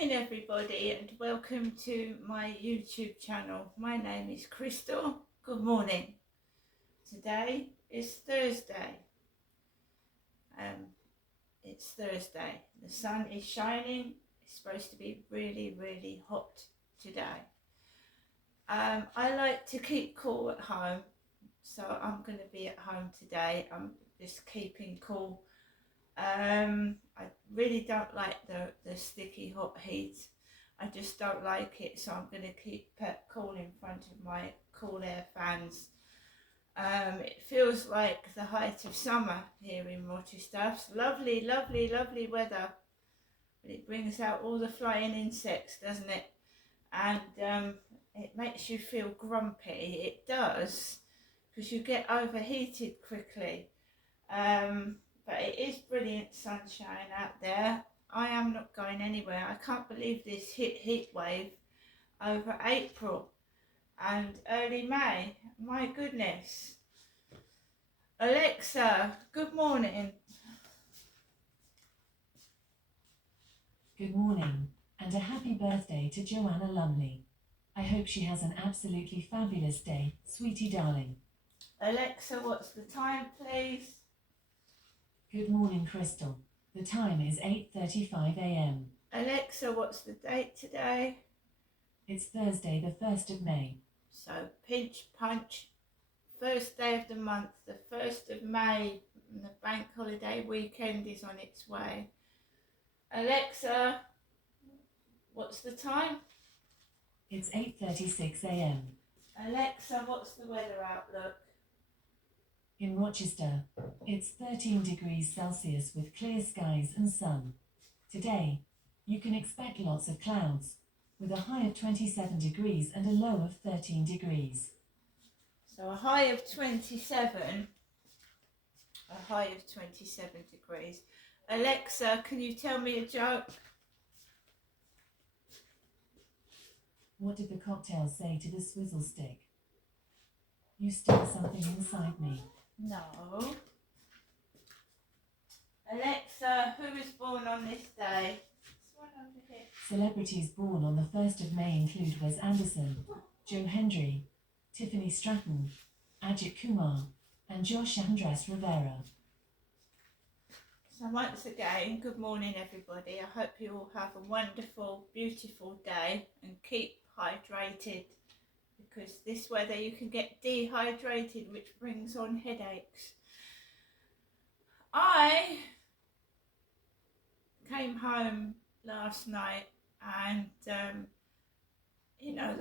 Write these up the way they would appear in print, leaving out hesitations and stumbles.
morning everybody and welcome to my YouTube channel. My name is Crystal. Good morning. Today is Thursday. It's Thursday. The sun is shining. It's supposed to be really hot today. I like to keep cool at home, so I'm going to be at home today. I'm just keeping cool. I really don't like the sticky hot heat. I just don't like it, so I'm going to keep it cool in front of my cool air fans. It feels like the height of summer here in Rochester. It's lovely weather, but it brings out all the flying insects, doesn't it? And it makes you feel grumpy. It does, because you get overheated quickly. But it is brilliant sunshine out there. I am not going anywhere. I can't believe this heat wave over April and early May. My goodness. Alexa, good morning. Good morning, and a happy birthday to Joanna Lumley. I hope she has an absolutely fabulous day, sweetie darling. Alexa, what's the time, please? Good morning, Crystal. The time is 8:35 a.m. Alexa, what's the date today? It's Thursday, the 1st of May. So, pinch, punch, first day of the month, the 1st of May, and the bank holiday weekend is on its way. Alexa, what's the time? It's 8:36 a.m. Alexa, what's the weather outlook? In Rochester, it's 13 degrees Celsius with clear skies and sun. Today, you can expect lots of clouds, with a high of 27 degrees and a low of 13 degrees. So a high of 27 degrees. Alexa, can you tell me a joke? What did the cocktail say to the swizzle stick? You stir something inside me. No. Alexa, who was born on this day? This one over here. Celebrities born on the 1st of May include Wes Anderson, Joe Hendry, Tiffany Stratton, Ajit Kumar, and Josh Andres Rivera. So once again, good morning everybody. I hope you all have a wonderful, beautiful day and keep hydrated, because this weather you can get dehydrated, which brings on headaches. I came home last night and the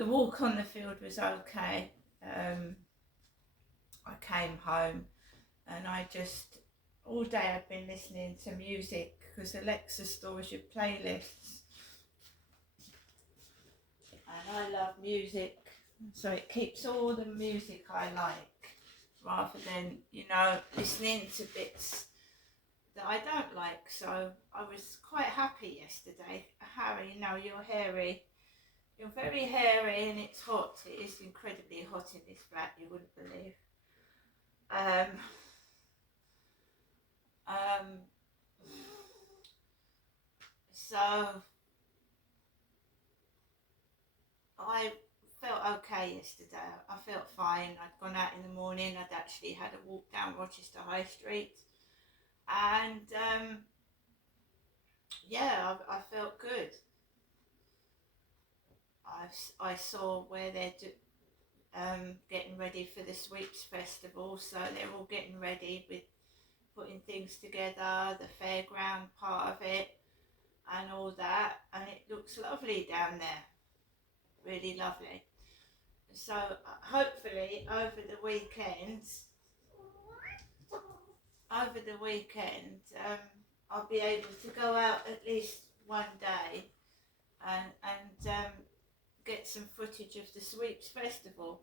walk on the field was okay. I came home and I just all day I've been listening to music, because Alexa stores your playlists and I love music, so it keeps all the music I like, rather than listening to bits that I don't like. So I was quite happy yesterday. Harry, you're hairy. You're very hairy and it's hot. It is incredibly hot in this flat, you wouldn't believe. So I felt okay yesterday. I felt fine. I'd gone out in the morning. I'd actually had a walk down Rochester High Street, and I felt good. I saw where they're getting ready for the Sweeps Festival, so they're all getting ready with putting things together, the fairground part of it and all that, and it looks lovely down there, really lovely. So hopefully over the weekend I'll be able to go out at least one day and get some footage of the Sweeps Festival.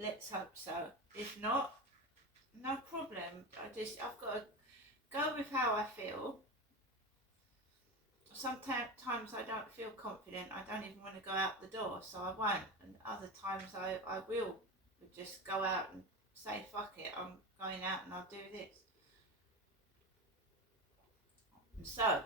Let's hope so. If not, no problem. I've got to go with how I feel. Sometimes I don't feel confident. I don't even want to go out the door, so I won't. And other times I will just go out and say, fuck it, I'm going out and I'll do this. So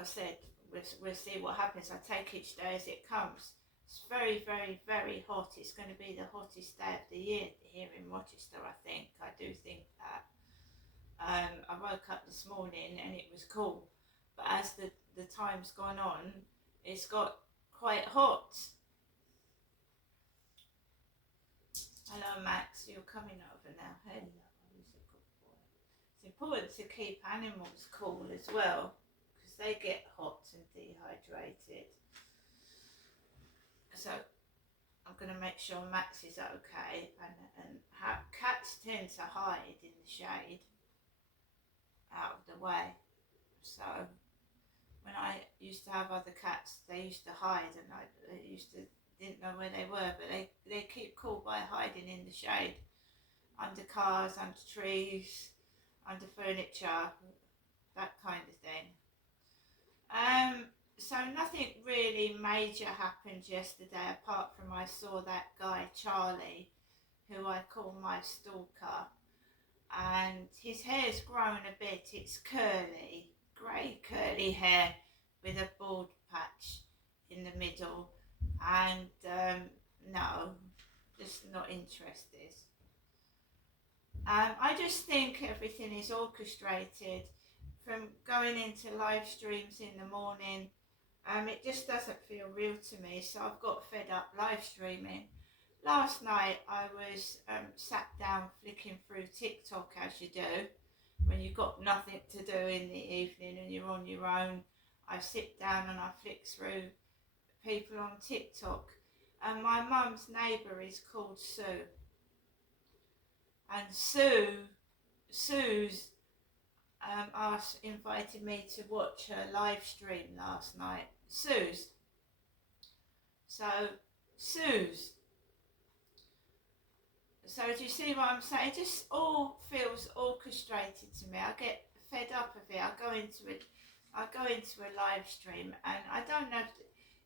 I said, we'll see what happens. I take each day as it comes. It's very, very, very hot. It's going to be the hottest day of the year here in Rochester, I think. I do think that. I woke up this morning and it was cool, but as the time's gone on, it's got quite hot. Hello, Max. You're coming over now. Hello. Who's a good boy? It's important to keep animals cool as well, because they get hot and dehydrated. So I'm going to make sure Max is okay. And cats tend to hide in the shade, out of the way. So when I used to have other cats, they used to hide, and I didn't know where they were, but they keep cool by hiding in the shade, under cars, under trees, under furniture, that kind of thing. So nothing really major happened yesterday, apart from I saw that guy Charlie, who I call my stalker, and his hair's grown a bit. It's curly, grey curly hair with a bald patch in the middle, and no, just not interested. I just think everything is orchestrated, from going into live streams in the morning. It just doesn't feel real to me, so I've got fed up live streaming. Last night I was sat down flicking through TikTok, as you do when you've got nothing to do in the evening and you're on your own. I sit down and I flick through people on TikTok, and my mum's neighbour is called Sue, and Sue's invited me to watch her live stream last night. Sue's. So do you see what I'm saying? It just all feels orchestrated to me. I get fed up of it. I go into a live stream, and I don't know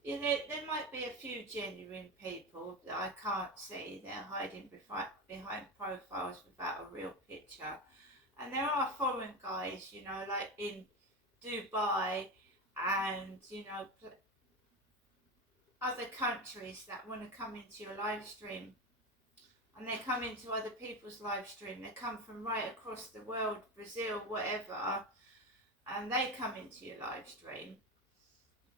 if there might be a few genuine people that I can't see. They're hiding behind profiles without a real picture. And there are foreign guys, like in Dubai and, other countries that want to come into your live stream. And they come into other people's live stream. They come from right across the world, Brazil, whatever, and they come into your live stream.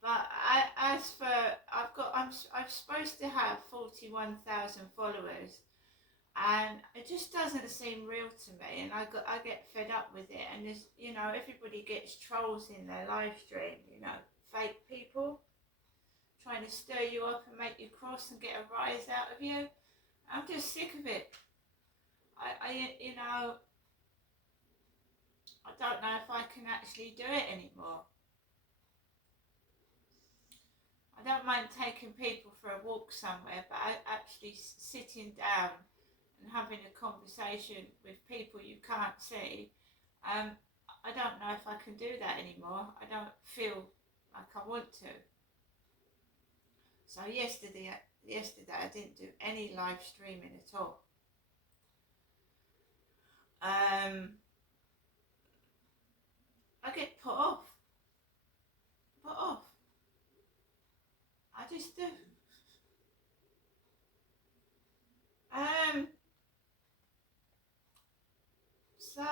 But I'm supposed to have 41,000 followers, and it just doesn't seem real to me, and I get fed up with it. And there's, everybody gets trolls in their live stream, fake people trying to stir you up and make you cross and get a rise out of you. I'm just sick of it. I don't know if I can actually do it anymore. I don't mind taking people for a walk somewhere, but actually sitting down and having a conversation with people you can't see, I don't know if I can do that anymore. I don't feel like I want to. So yesterday I didn't do any live streaming at all. I get put off. I just do. So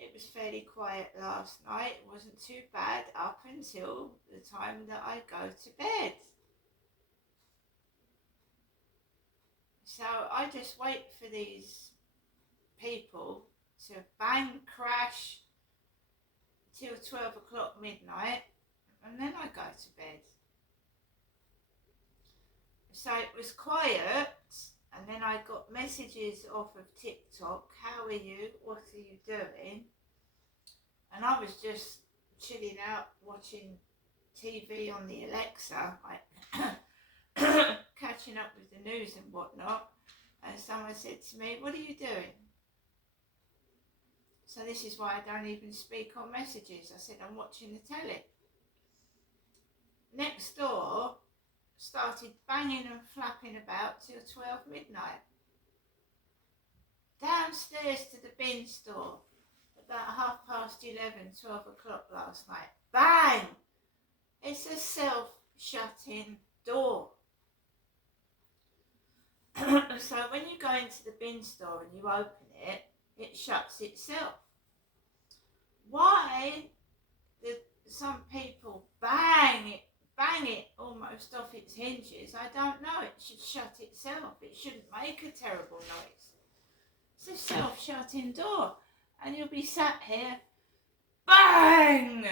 it was fairly quiet last night. It wasn't too bad up until the time that I go to bed. So I just wait for these people to bang crash till 12 o'clock midnight, and then I go to bed. So it was quiet, and then I got messages off of TikTok. How are you? What are you doing? And I was just chilling out, watching TV on the Alexa, catching up with the news and whatnot. And someone said to me, "What are you doing?" So this is why I don't even speak on messages. I said, "I'm watching the telly." Next door started banging and flapping about till 12 midnight. Downstairs to the bin store, about 11:30, 12 o'clock last night. Bang! It's a self-shutting door. So when you go into the bin store and you open it, it shuts itself. Why did some people bang it almost off its hinges? I don't know. It should shut itself. It shouldn't make a terrible noise. It's a self-shutting door. And you'll be sat here, bang!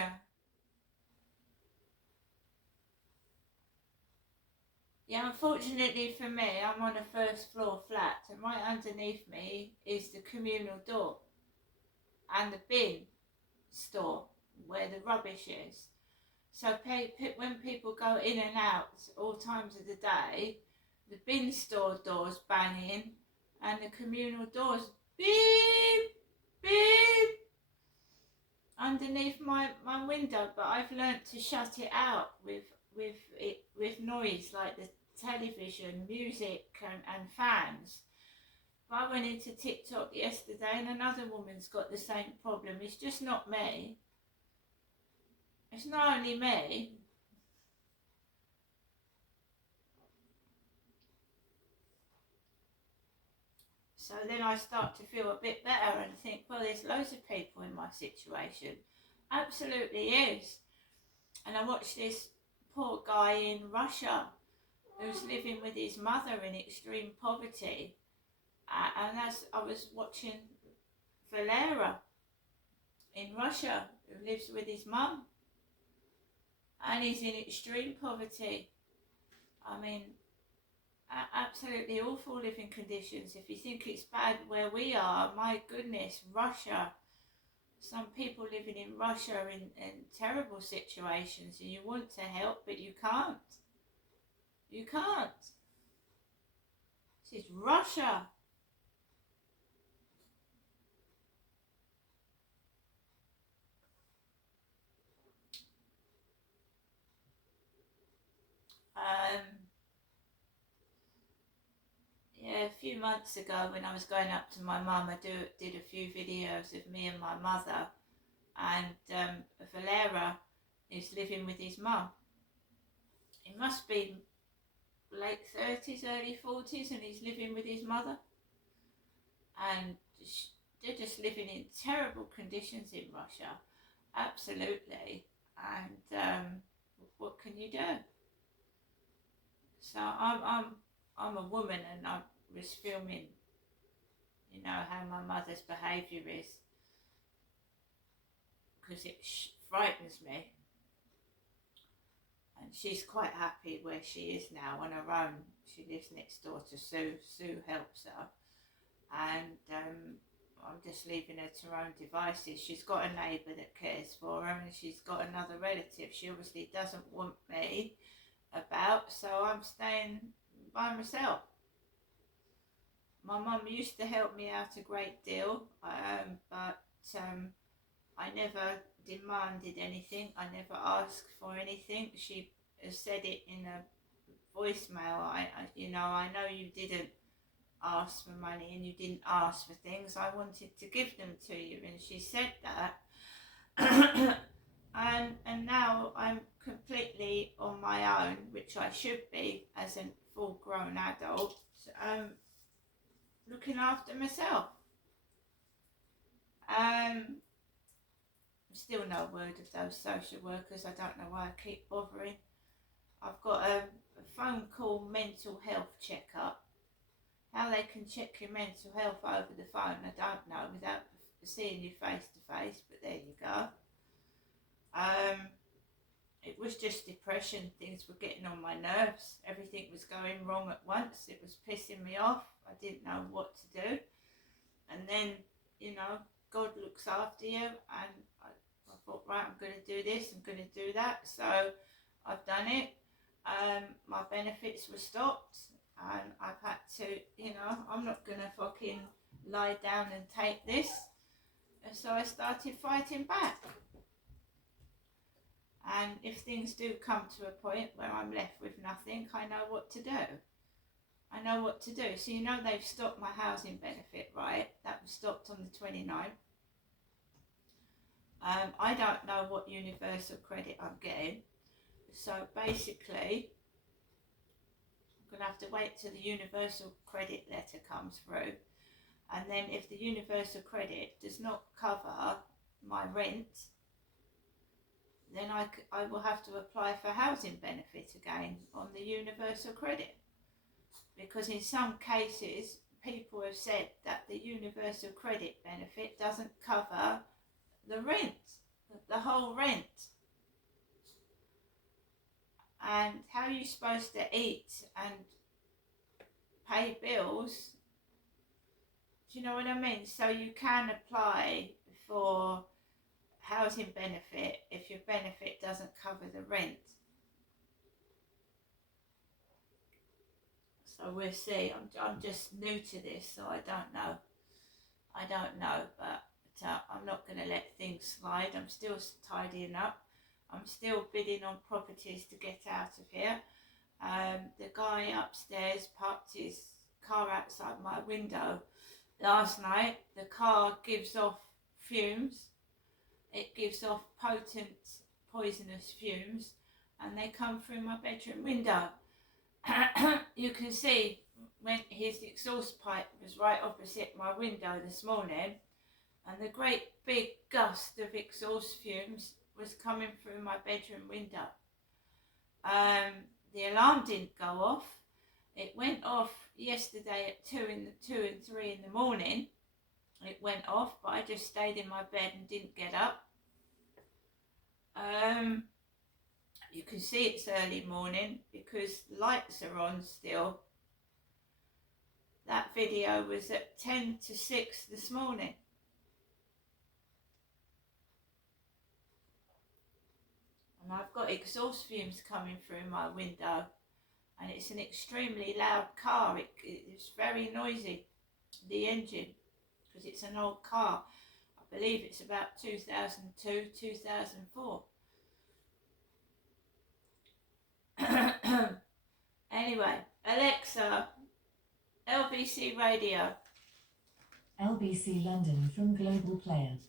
Yeah, unfortunately for me, I'm on a first floor flat, and right underneath me is the communal door and the bin store where the rubbish is. So when people go in and out all times of the day, the bin store doors banging and the communal doors beep, beep underneath my window. But I've learnt to shut it out with noise like the television, music and fans. But I went into TikTok yesterday and another woman's got the same problem. It's just not me. It's not only me. So then I start to feel a bit better and think, well, there's loads of people in my situation. Absolutely is. And I watched this poor guy in Russia who's living with his mother in extreme poverty. And as I was watching Valera in Russia, who lives with his mum, and he's in extreme poverty. I mean, absolutely awful living conditions. If you think it's bad where we are, my goodness, Russia. Some people living in Russia are in terrible situations, and you want to help, but you can't. You can't. This is Russia. Yeah, a few months ago when I was going up to my mum, I did a few videos of me and my mother, and Valera is living with his mum. He must be late 30s, early 40s, and he's living with his mother. And they're just living in terrible conditions in Russia, absolutely. And what can you do? So I'm a woman, and I was filming, you know, how my mother's behaviour is, because it frightens me. And she's quite happy where she is now on her own. She lives next door to Sue. Sue helps her, and I'm just leaving her to her own devices. She's got a neighbour that cares for her, and she's got another relative she obviously doesn't want me about, so I'm staying by myself. My mum used to help me out a great deal, but I never demanded anything. I never asked for anything. She has said it in a voicemail. I know you didn't ask for money and you didn't ask for things. I wanted to give them to you, and she said that. and now I'm completely on my own, which I should be as a full-grown adult, looking after myself. Still no word of those social workers. I don't know why I keep bothering. I've got a phone call mental health checkup. How they can check your mental health over the phone, I don't know, without seeing you face to face, but there you go. It was just depression. Things were getting on my nerves. Everything was going wrong at once. It was pissing me off. I didn't know what to do. And then, you know, God looks after you, and I thought, right, I'm going to do this, I'm going to do that. So I've done it. My benefits were stopped, and I've had to, you know, I'm not going to fucking lie down and take this. And so I started fighting back. And if things do come to a point where I'm left with nothing, I know what to do. I know what to do. So you know they've stopped my housing benefit, right? That was stopped on the 29th. I don't know what universal credit I'm getting. So basically, I'm going to have to wait till the universal credit letter comes through. And then if the universal credit does not cover my rent, then I will have to apply for housing benefit again on the universal credit. Because in some cases, people have said that the universal credit benefit doesn't cover the rent, the whole rent. And how are you supposed to eat and pay bills? Do you know what I mean? So you can apply for housing benefit if your benefit doesn't cover the rent. So we'll see. I'm just new to this, so I don't know. But I'm not going to let things slide. I'm still tidying up. I'm still bidding on properties to get out of here. The guy upstairs parked his car outside my window last night. The car gives off fumes. It gives off potent, poisonous fumes, and they come through my bedroom window. You can see when his exhaust pipe was right opposite my window this morning, and the great big gust of exhaust fumes was coming through my bedroom window. The alarm didn't go off. It went off yesterday at 2 and 3 in the morning. It went off, but I just stayed in my bed and didn't get up. You can see it's early morning because lights are on still. That video was at 10 to 6 this morning. And I've got exhaust fumes coming through my window, and it's an extremely loud car. It's very noisy, the engine, because it's an old car. I believe it's about 2002, 2004. Anyway, Alexa, LBC Radio. LBC London from Global Player.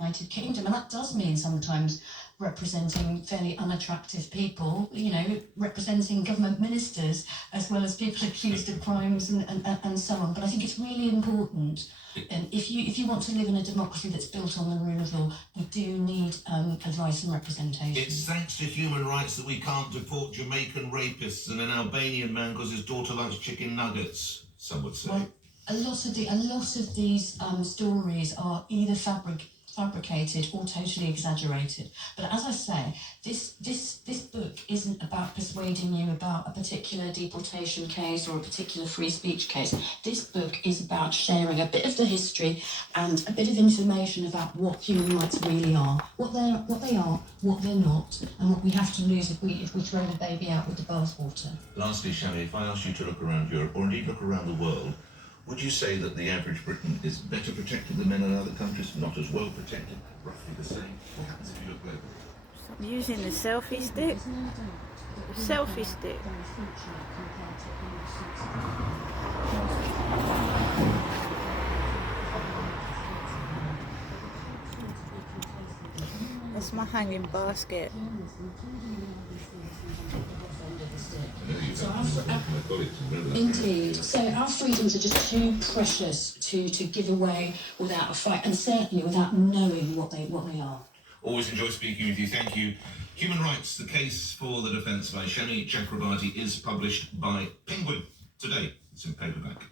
United Kingdom, and that does mean sometimes representing fairly unattractive people, you know, representing government ministers as well as people accused of crimes and so on. But I think it's really important, and if you want to live in a democracy that's built on the rule of law, you do need advice and representation. It's thanks to human rights that we can't deport Jamaican rapists and an Albanian man because his daughter likes chicken nuggets, some would say. Well, a lot of these stories are either fabricated or totally exaggerated. But as I say, this book isn't about persuading you about a particular deportation case or a particular free speech case. This book is about sharing a bit of the history and a bit of information about what human rights really are, what they are, what they're not, and what we have to lose if we throw the baby out with the bathwater. Lastly, Shami, if I asked you to look around Europe, or indeed look around the world, would you say that the average Briton is better protected than men in other countries, not as well protected, roughly the same? What happens if you look globally? I'm using the selfie stick. Selfie stick. That's my hanging basket. Indeed. So our freedoms are just too precious to give away without a fight, and certainly without knowing what they are. Always enjoy speaking with you. Thank you. Human Rights, the case for the defence by Shami Chakrabarti is published by Penguin today. It's in paperback.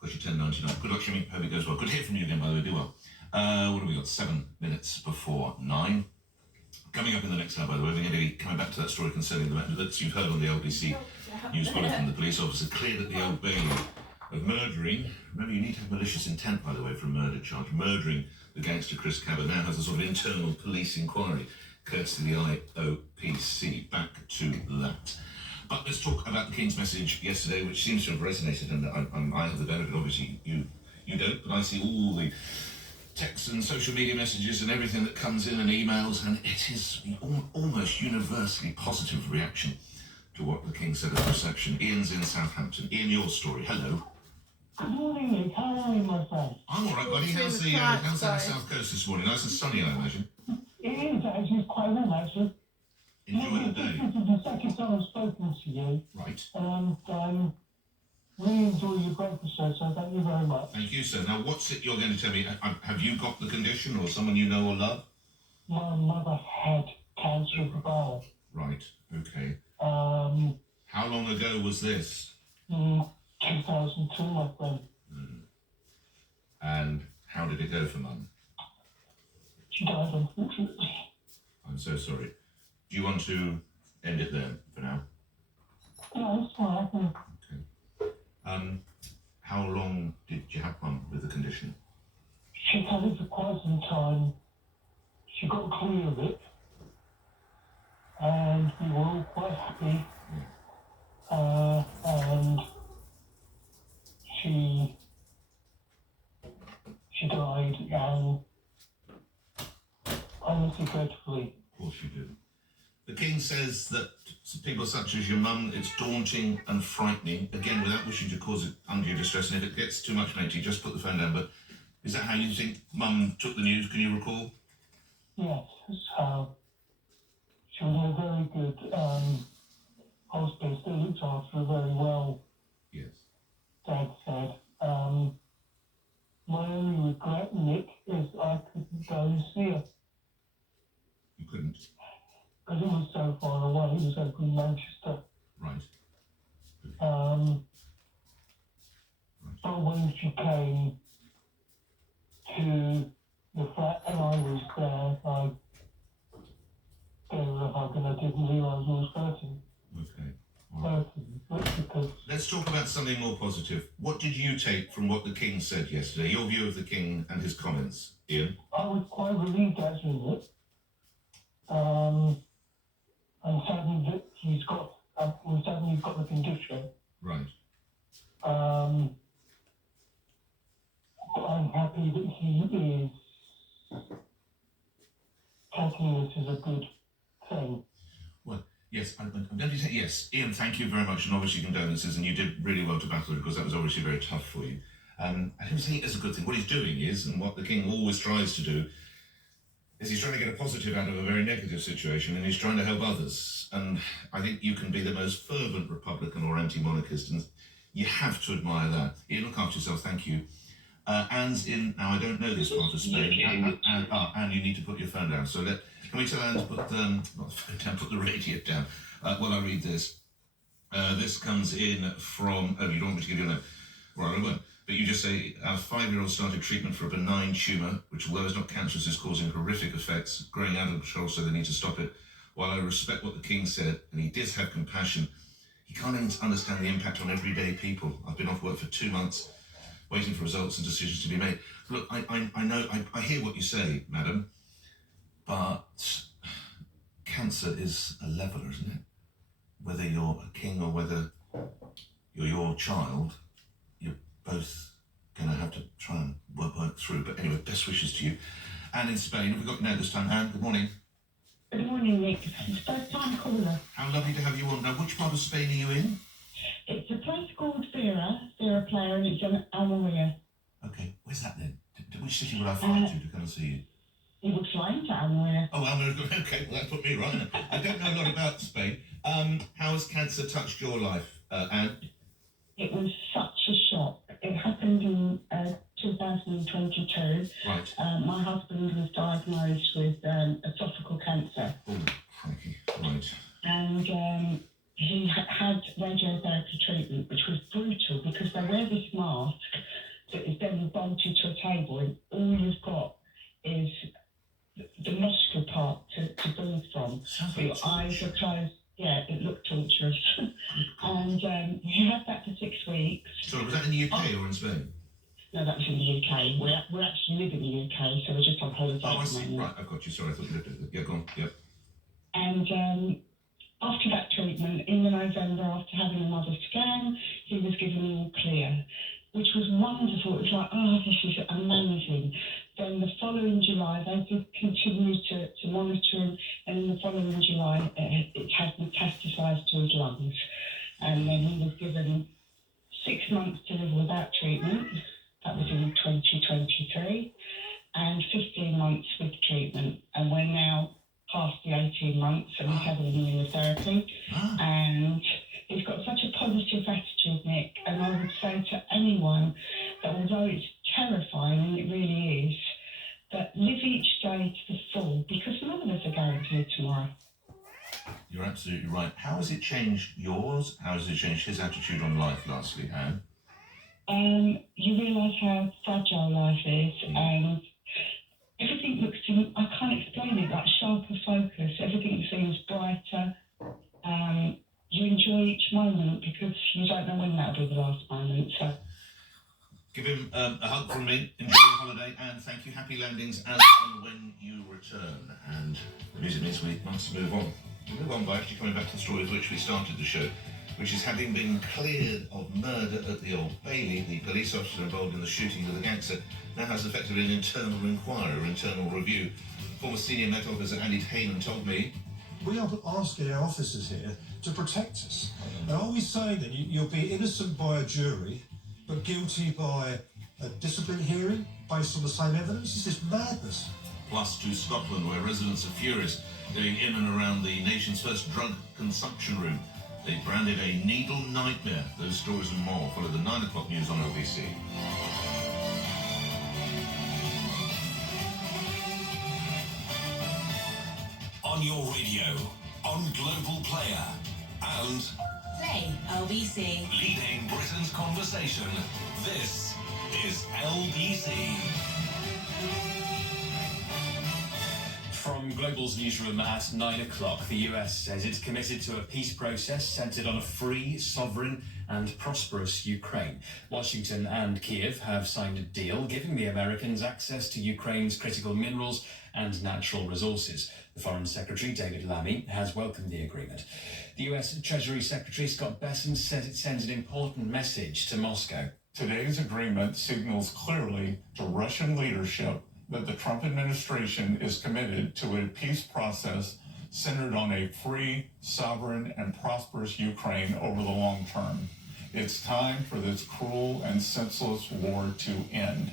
Cost you $10.99. Good luck, Shami. Hope it goes well. Good to hear from you again, by the way. Do well. What have we got? 7 minutes before 9. Coming up in the next hour, by the way, we're going to be coming back to that story concerning the matter that you've heard on the LBC News Bulletin. The police officer cleared at the Old Bailey of murdering. Remember, you need to have malicious intent, by the way, for a murder charge. Murdering the gangster Chris Cabot now has a sort of internal police inquiry, courtesy of the IOPC. Back to that. But let's talk about the King's message yesterday, which seems to have resonated, and I have the benefit, obviously you don't, but I see all the texts and social media messages and everything that comes in and emails, and it is almost universally positive reaction to what the King said at the reception. Ian's in Southampton. Ian, your story. Hello. Good morning, Nick. How are you, my friend? I'm all right, buddy. How's the South Coast this morning? Nice and sunny, I imagine. It is actually quite warm, actually. Enjoy the day. This is the second time I've spoken to you, Right. and really enjoy your breakfast show, so thank you very much. Thank you, sir. Now, what's it you're going to tell me? Have you got the condition, or someone you know or love? My mother had cancer of the bowel. Right. Okay. Um, How long ago was this? 2002, my friend. And how did it go for Mum? She died, unfortunately. I'm so sorry. Do you want to end it there for now? No, it's fine. I can... Okay. How long did you have Mum with the condition? She had it for quite some time. She got clear of it, and we were all quite happy. And she died, and honestly, dreadfully. Of course you do. The King says that people such as your mum, it's daunting and frightening. Again, without wishing to cause undue distress, and if it gets too much, matey, just put the phone down. But is that how you think Mum took the news? Can you recall? Yes, she was in a very good hospice. They looked after her very well, Yes. Dad said. My only regret, Nick, is I couldn't go and see her. You couldn't? Because it was so far away. It was over in Manchester. Right. But when she came to the flat and I was there, I gave her a hug and I didn't realise I was hurting. Okay. All right. Because Let's talk about something more positive. What did you take from what the King said yesterday? Your view of the King and his comments, Ian? I was quite relieved actually, Nick. I'm saddened that he's got the condition. Right. But I'm happy that he is taking this as a good thing. Well, yes, I'm going to say yes. Ian, thank you very much, and obviously condolences, and you did really well to battle it because that was obviously very tough for you. I don't see it as a good thing. What he's doing is, and what the King always tries to do, is he's trying to get a positive out of a very negative situation, and he's trying to help others. And I think you can be the most fervent Republican or anti-monarchist, and you have to admire that. Ian, look after yourself. Thank you. Anne's in. Now I don't know this part of Spain. Anne, you need to put your phone down. So can we tell Anne to put not the phone down, put the radio down while I read this. This comes in from. Oh, you don't want me to give you a name. Right, I won't. But you just say, our 5-year-old started treatment for a benign tumour, which although it's not cancerous, is causing horrific effects, growing out of control, so they need to stop it. While I respect what the King said, and he did have compassion, he can't understand the impact on everyday people. I've been off work for 2 months, waiting for results and decisions to be made. Look, I know, I hear what you say, madam, but cancer is a leveller, isn't it? Whether you're a king or whether you're your child, you're both going to have to try and work through. But anyway, best wishes to you. Anne in Spain, have we got you now this time? Anne, good morning. Good morning, Nick. It's first time caller. How lovely to have you on. Now, which part of Spain are you in? It's a place called Vera Player, and it's in Almeria. Okay, where's that then? Which city would I fly to come and see you? You would fly into Almeria. Oh, Almeria, okay, well that put me right. I don't know a lot about Spain. How has cancer touched your life, Anne? It was such a shock. It happened in 2022. Right. My husband was diagnosed with esophageal cancer. Oh, crikey. Right. And he had radiotherapy treatment, which was brutal because they wear this mask that is then bolted to a table, and all you've got is the nostril part to breathe from. Sounds Your like eyes are closed. Yeah, it looked torturous. And he had that for 6 weeks. Sorry, was that in the UK or in Spain? No, that was in the UK. We actually live in the UK, so we're just on holiday. Oh, I see. Right, I've got you. Sorry, I thought you lived in it. Yeah, go on. Yep. And after that treatment, in November, after having another scan, he was given all clear, which was wonderful. It was like, oh, this is amazing. Then the following July, they did continue to monitor him, and in the following July, it had metastasised to his lungs. And then he was given 6 months to live without treatment. That was in 2023. And 15 months with treatment. And we're now past the 18 months and he's having immunotherapy. And he's got such a positive attitude, Nick. And I would say to anyone that although it's terrifying, and it really is, that live each day to the full, because none of us are guaranteed tomorrow. You're absolutely right. How has it changed yours? How has it changed his attitude on life, lastly, Anne? You realise how fragile life is, and everything looks to, I can't explain it, like sharper focus. Everything seems brighter. You enjoy each moment because you don't know when that'll be the last moment. So Give him a hug from me. Enjoy your holiday, and thank you. Happy landings as and when you return. And the music means we must move on. We move on by actually coming back to the story with which we started the show, which is having been cleared of murder at the Old Bailey, the police officer involved in the shooting of the gangster now has effectively an internal inquiry or internal review. Former senior Met officer Andy Heyman told me, we are asking our officers here to protect us. And are we saying that you'll be innocent by a jury, but guilty by a discipline hearing based on the same evidence? This is madness. Plus to Scotland, where residents are furious, going in and around the nation's first drug consumption room. They branded a needle nightmare. Those stories and more follow the 9 o'clock news on LBC. On your radio, on Global Player, and Play LBC. leading Britain's conversation. This is LBC. From Global's newsroom at 9 o'clock, the US says it's committed to a peace process centered on a free, sovereign and prosperous Ukraine. Washington and Kiev have signed a deal giving the Americans access to Ukraine's critical minerals and natural resources. The Foreign Secretary, David Lammy, has welcomed the agreement. The US Treasury Secretary, Scott Bessent, said it sends an important message to Moscow. Today's agreement signals clearly to Russian leadership that the Trump administration is committed to a peace process centered on a free, sovereign, and prosperous Ukraine over the long term. It's time for this cruel and senseless war to end.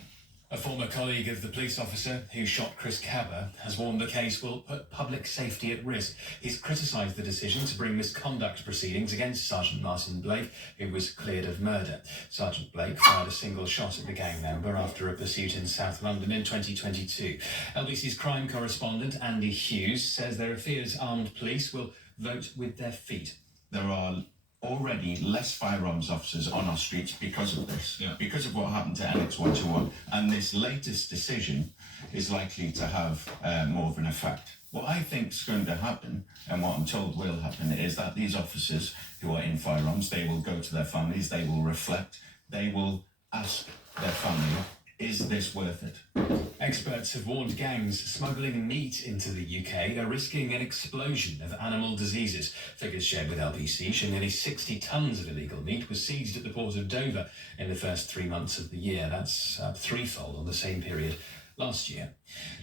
A former colleague of the police officer who shot Chris Cabba has warned the case will put public safety at risk. He's criticised the decision to bring misconduct proceedings against Sergeant Martin Blake, who was cleared of murder. Sergeant Blake fired a single shot at the gang member after a pursuit in South London in 2022. LBC's crime correspondent Andy Hughes says there are fears armed police will vote with their feet. There are already less firearms officers on our streets because of this, because of what happened to Annex 121, and this latest decision is likely to have more of an effect. What I think is going to happen, and what I'm told will happen, is that these officers who are in firearms, they will go to their families, they will reflect, they will ask their family, is this worth it? Experts have warned gangs smuggling meat into the UK are risking an explosion of animal diseases. Figures shared with LBC show nearly 60 tonnes of illegal meat was seized at the port of Dover in the first 3 months of the year. That's threefold on the same period last year.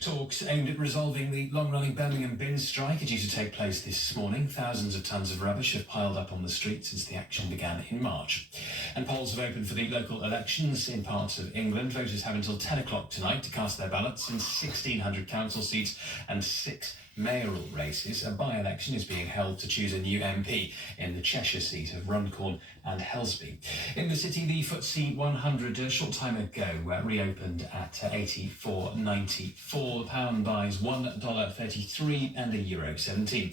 Talks aimed at resolving the long-running Birmingham bin strike are due to take place this morning. Thousands of tonnes of rubbish have piled up on the street since the action began in March. And polls have opened for the local elections in parts of England. Voters have until 10 o'clock tonight to cast their ballots in 1,600 council seats and 6 mayoral races. A by-election is being held to choose a new MP in the Cheshire seat of Runcorn and Helsby. In the city, the FTSE 100 a short time ago reopened at 84.94. The pound buys $1.33 and a euro 17.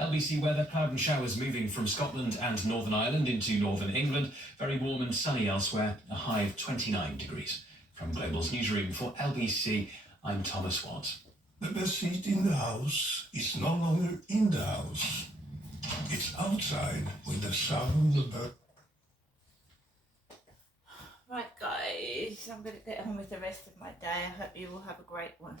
LBC weather, cloud and showers moving from Scotland and Northern Ireland into northern England. Very warm and sunny elsewhere, a high of 29 degrees. From Global's newsroom for LBC, I'm Thomas Watt. The best seat in the house is no longer in the house. It's outside with the sound of the... Right, guys, I'm going to get on with the rest of my day. I hope you all have a great one.